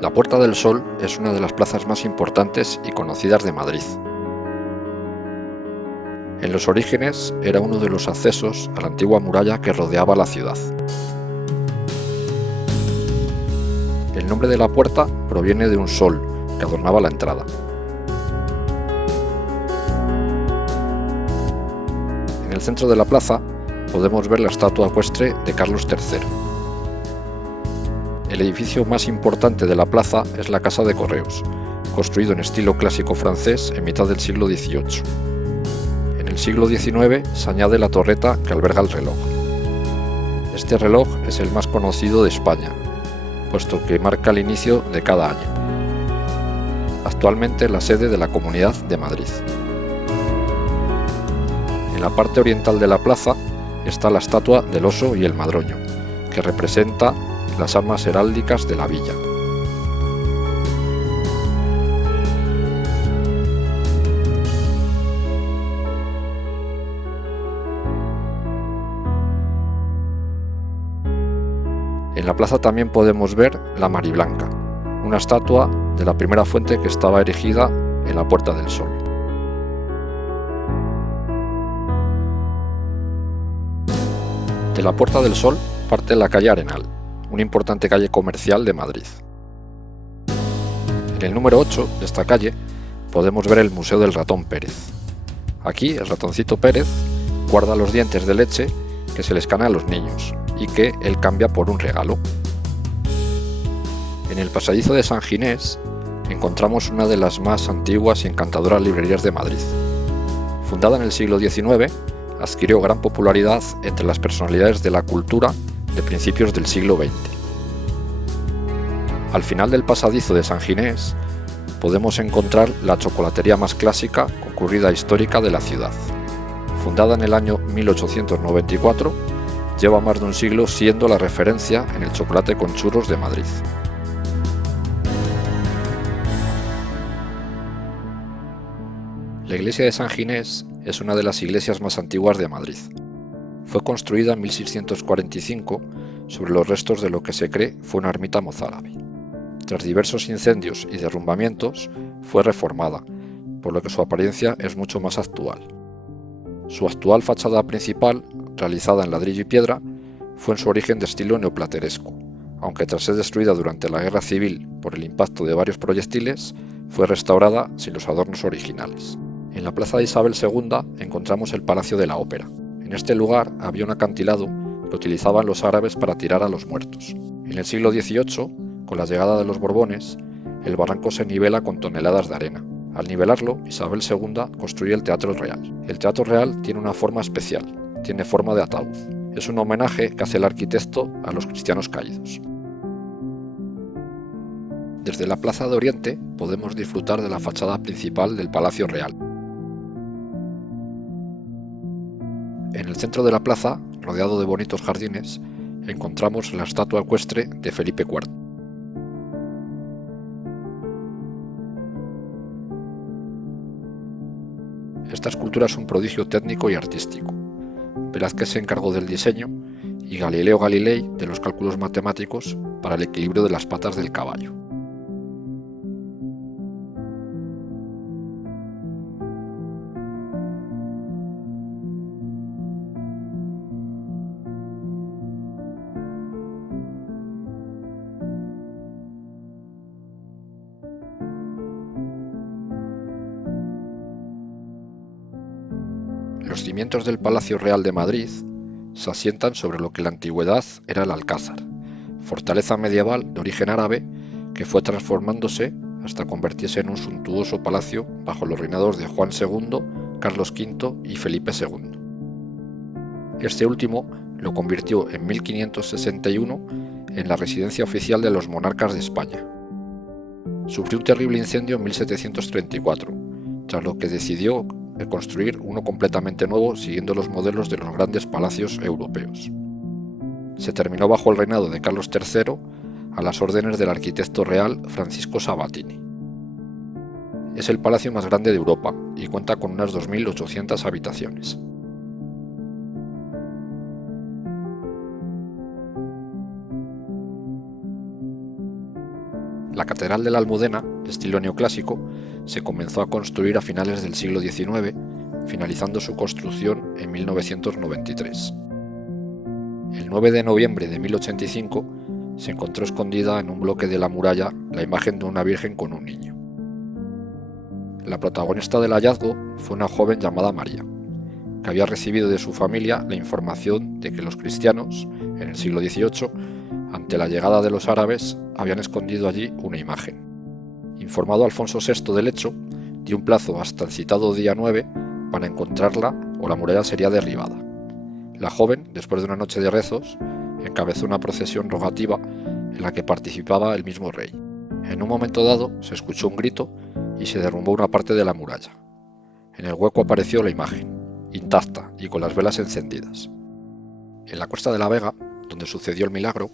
La Puerta del Sol es una de las plazas más importantes y conocidas de Madrid. En los orígenes era uno de los accesos a la antigua muralla que rodeaba la ciudad. El nombre de la puerta proviene de un sol que adornaba la entrada. En el centro de la plaza podemos ver la estatua ecuestre de Carlos III. El edificio más importante de la plaza es la Casa de Correos, construido en estilo clásico francés en mitad del siglo XVIII. En el siglo XIX se añade la torreta que alberga el reloj. Este reloj es el más conocido de España, puesto que marca el inicio de cada año. Actualmente es la sede de la Comunidad de Madrid. En la parte oriental de la plaza está la estatua del oso y el madroño, que representa las armas heráldicas de la villa. En la plaza también podemos ver la Mariblanca, una estatua de la primera fuente que estaba erigida en la Puerta del Sol. De la Puerta del Sol parte la calle Arenal, una importante calle comercial de Madrid. En el número 8 de esta calle podemos ver el Museo del Ratón Pérez. Aquí el ratoncito Pérez guarda los dientes de leche que se les caen a los niños y que él cambia por un regalo. En el pasadizo de San Ginés encontramos una de las más antiguas y encantadoras librerías de Madrid. Fundada en el siglo XIX, adquirió gran popularidad entre las personalidades de la cultura de principios del siglo XX. Al final del pasadizo de San Ginés podemos encontrar la chocolatería más clásica, concurrida histórica de la ciudad. Fundada en el año 1894, lleva más de un siglo siendo la referencia en el chocolate con churros de Madrid. La iglesia de San Ginés es una de las iglesias más antiguas de Madrid. Fue construida en 1645 sobre los restos de lo que se cree fue una ermita mozárabe. Tras diversos incendios y derrumbamientos, fue reformada, por lo que su apariencia es mucho más actual. Su actual fachada principal, realizada en ladrillo y piedra, fue en su origen de estilo neoplateresco, aunque tras ser destruida durante la Guerra Civil por el impacto de varios proyectiles, fue restaurada sin los adornos originales. En la plaza de Isabel II encontramos el Palacio de la Ópera. En este lugar había un acantilado que utilizaban los árabes para tirar a los muertos. En el siglo XVIII, con la llegada de los Borbones, el barranco se nivela con toneladas de arena. Al nivelarlo, Isabel II construye el Teatro Real. El Teatro Real tiene una forma especial, tiene forma de ataúd. Es un homenaje que hace el arquitecto a los cristianos caídos. Desde la Plaza de Oriente podemos disfrutar de la fachada principal del Palacio Real. En el centro de la plaza, rodeado de bonitos jardines, encontramos la estatua ecuestre de Felipe IV. Esta escultura es un prodigio técnico y artístico. Velázquez se encargó del diseño y Galileo Galilei de los cálculos matemáticos para el equilibrio de las patas del caballo. Los cimientos del Palacio Real de Madrid se asientan sobre lo que en la antigüedad era el Alcázar, fortaleza medieval de origen árabe que fue transformándose hasta convertirse en un suntuoso palacio bajo los reinados de Juan II, Carlos V y Felipe II. Este último lo convirtió en 1561 en la residencia oficial de los monarcas de España. Sufrió un terrible incendio en 1734, tras lo que decidió construir uno completamente nuevo siguiendo los modelos de los grandes palacios europeos. Se terminó bajo el reinado de Carlos III a las órdenes del arquitecto real Francisco Sabatini. Es el palacio más grande de Europa y cuenta con unas 2.800 habitaciones. La Catedral de la Almudena, de estilo neoclásico, se comenzó a construir a finales del siglo XIX, finalizando su construcción en 1993. El 9 de noviembre de 1085 se encontró escondida en un bloque de la muralla la imagen de una virgen con un niño. La protagonista del hallazgo fue una joven llamada María, que había recibido de su familia la información de que los cristianos, en el siglo XVIII, ante la llegada de los árabes, habían escondido allí una imagen. Informado Alfonso VI del hecho, dio un plazo hasta el citado día 9 para encontrarla o la muralla sería derribada. La joven, después de una noche de rezos, encabezó una procesión rogativa en la que participaba el mismo rey. En un momento dado se escuchó un grito y se derrumbó una parte de la muralla. En el hueco apareció la imagen, intacta y con las velas encendidas. En la Cuesta de la Vega, donde sucedió el milagro,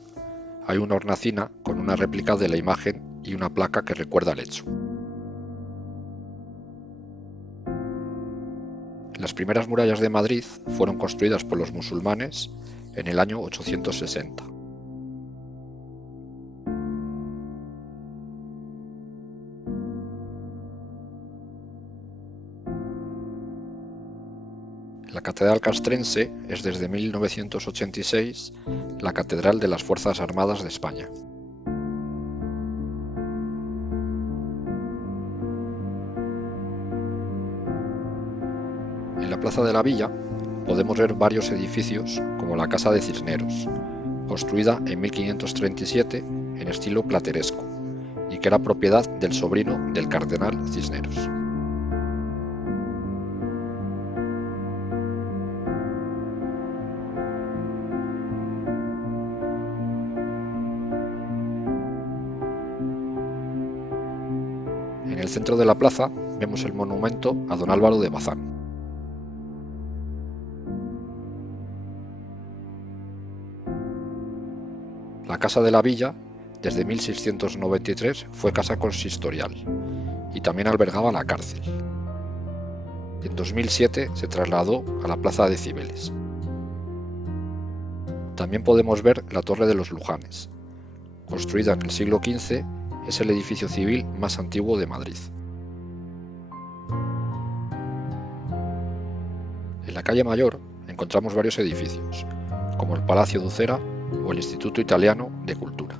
hay una hornacina con una réplica de la imagen y una placa que recuerda el hecho. Las primeras murallas de Madrid fueron construidas por los musulmanes en el año 860. La Catedral Castrense es desde 1986 la Catedral de las Fuerzas Armadas de España. En la Plaza de la Villa podemos ver varios edificios como la Casa de Cisneros, construida en 1537 en estilo plateresco y que era propiedad del sobrino del cardenal Cisneros. En el centro de la plaza vemos el monumento a don Álvaro de Bazán. La Casa de la Villa, desde 1693, fue casa consistorial y también albergaba la cárcel. En 2007 se trasladó a la Plaza de Cibeles. También podemos ver la Torre de los Lujanes. Construida en el siglo XV, es el edificio civil más antiguo de Madrid. En la calle Mayor encontramos varios edificios, como el Palacio de Ucera o el Instituto Italiano de Cultura.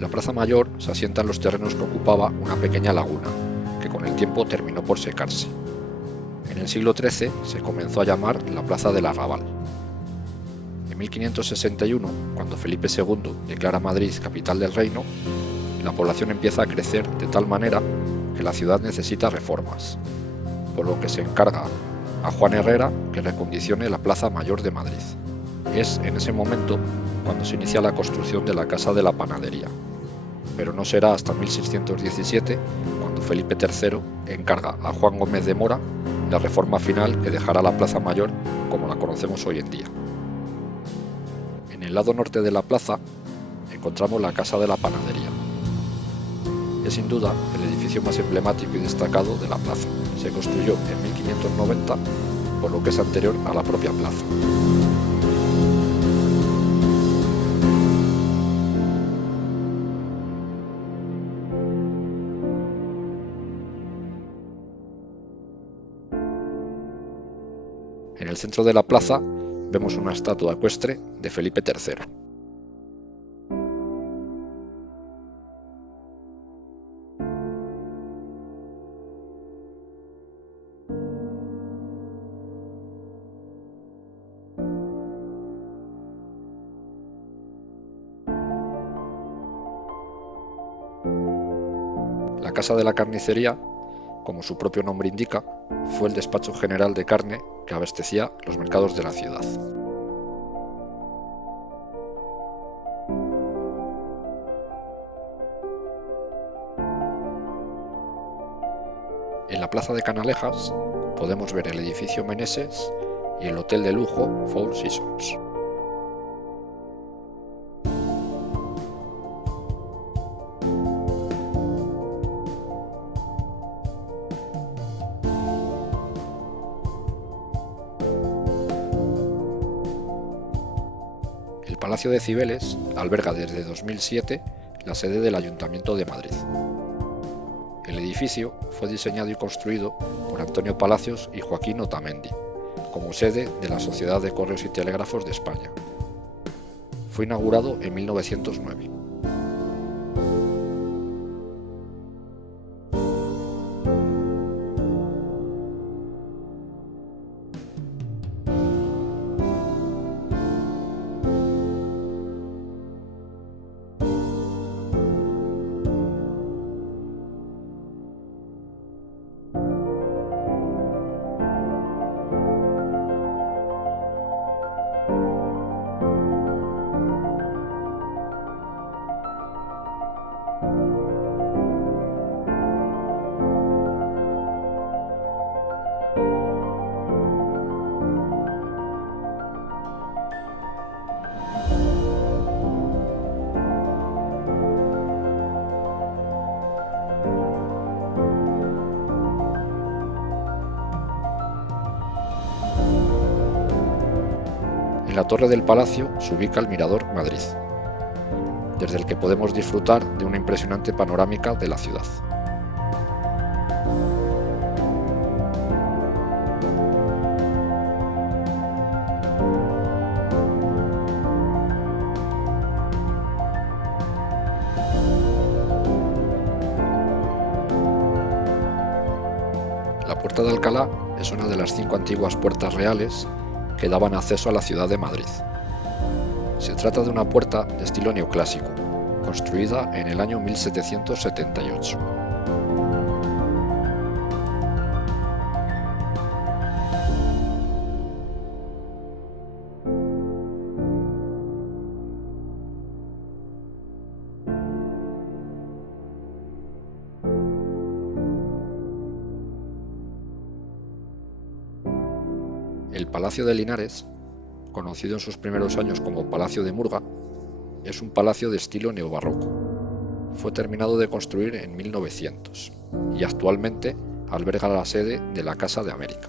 La Plaza Mayor se asienta en los terrenos que ocupaba una pequeña laguna, que con el tiempo terminó por secarse. En el siglo XIII se comenzó a llamar la Plaza del Arrabal. En 1561, cuando Felipe II declara Madrid capital del reino, la población empieza a crecer de tal manera que la ciudad necesita reformas, por lo que se encarga a Juan Herrera que recondicione la Plaza Mayor de Madrid. Es en ese momento cuando se inicia la construcción de la Casa de la Panadería, pero no será hasta 1617 cuando Felipe III encarga a Juan Gómez de Mora la reforma final que dejará la Plaza Mayor como la conocemos hoy en día. En el lado norte de la plaza encontramos la Casa de la Panadería. Es sin duda el edificio más emblemático y destacado de la plaza. Se construyó en 1590, por lo que es anterior a la propia plaza. En el centro de la plaza vemos una estatua ecuestre de Felipe III. La Casa de la Carnicería como su propio nombre indica, fue el despacho general de carne que abastecía los mercados de la ciudad. En la plaza de Canalejas podemos ver el edificio Meneses y el hotel de lujo Four Seasons. El Palacio de Cibeles alberga desde 2007 la sede del Ayuntamiento de Madrid. El edificio fue diseñado y construido por Antonio Palacios y Joaquín Otamendi, como sede de la Sociedad de Correos y Telégrafos de España. Fue inaugurado en 1909. En la torre del palacio se ubica el Mirador Madrid, desde el que podemos disfrutar de una impresionante panorámica de la ciudad. La Puerta de Alcalá es una de las 5 antiguas puertas reales que daban acceso a la ciudad de Madrid. Se trata de una puerta de estilo neoclásico, construida en el año 1778. El Palacio de Linares, conocido en sus primeros años como Palacio de Murga, es un palacio de estilo neobarroco. Fue terminado de construir en 1900 y actualmente alberga la sede de la Casa de América.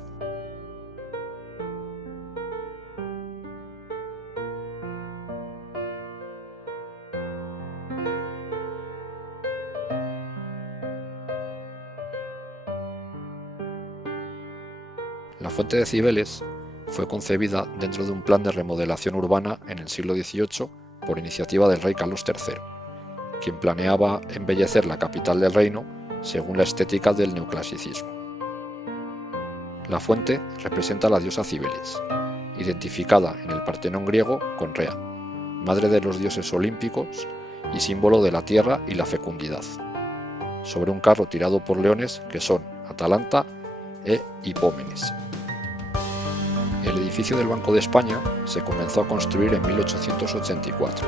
La Fuente de Cibeles fue concebida dentro de un plan de remodelación urbana en el siglo XVIII por iniciativa del rey Carlos III, quien planeaba embellecer la capital del reino según la estética del neoclasicismo. La fuente representa a la diosa Cibeles, identificada en el Partenón griego con Rea, madre de los dioses olímpicos y símbolo de la tierra y la fecundidad, sobre un carro tirado por leones que son Atalanta e Hipómenes. El edificio del Banco de España se comenzó a construir en 1884.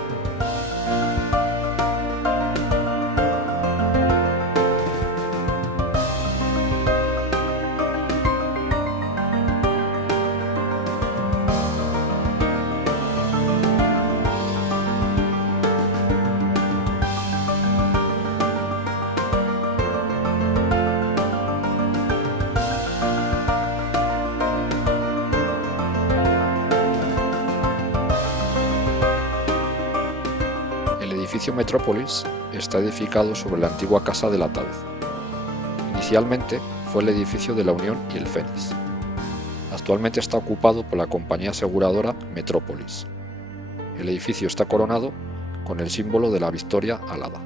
El edificio Metrópolis está edificado sobre la antigua Casa del Ataúd. Inicialmente fue el edificio de la Unión y el Fénix. Actualmente está ocupado por la compañía aseguradora Metrópolis. El edificio está coronado con el símbolo de la Victoria alada.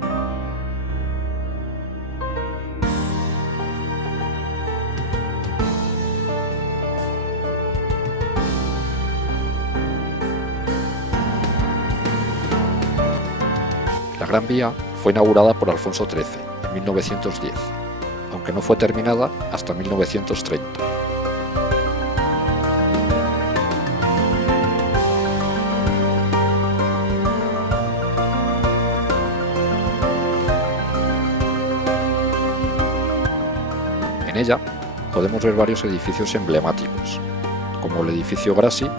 La Gran Vía fue inaugurada por Alfonso XIII en 1910, aunque aunque no fue terminada hasta 1930. En ella podemos ver varios edificios emblemáticos, como el edificio Grassi,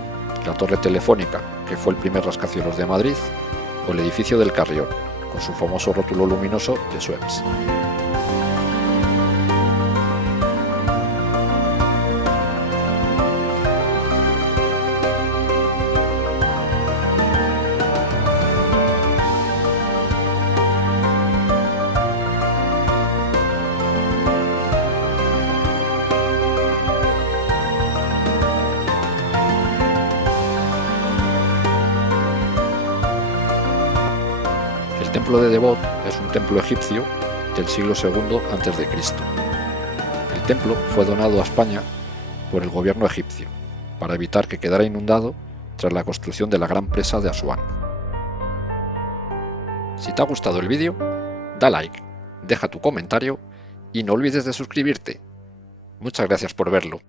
la torre telefónica, que fue el primer rascacielos de Madrid, o el edificio del Carrión, con su famoso rótulo luminoso de Schweppes. El templo de Debod es un templo egipcio del siglo II a.C. El templo fue donado a España por el gobierno egipcio, para evitar que quedara inundado tras la construcción de la gran presa de Asuán. Si te ha gustado el vídeo, da like, deja tu comentario y no olvides de suscribirte. Muchas gracias por verlo.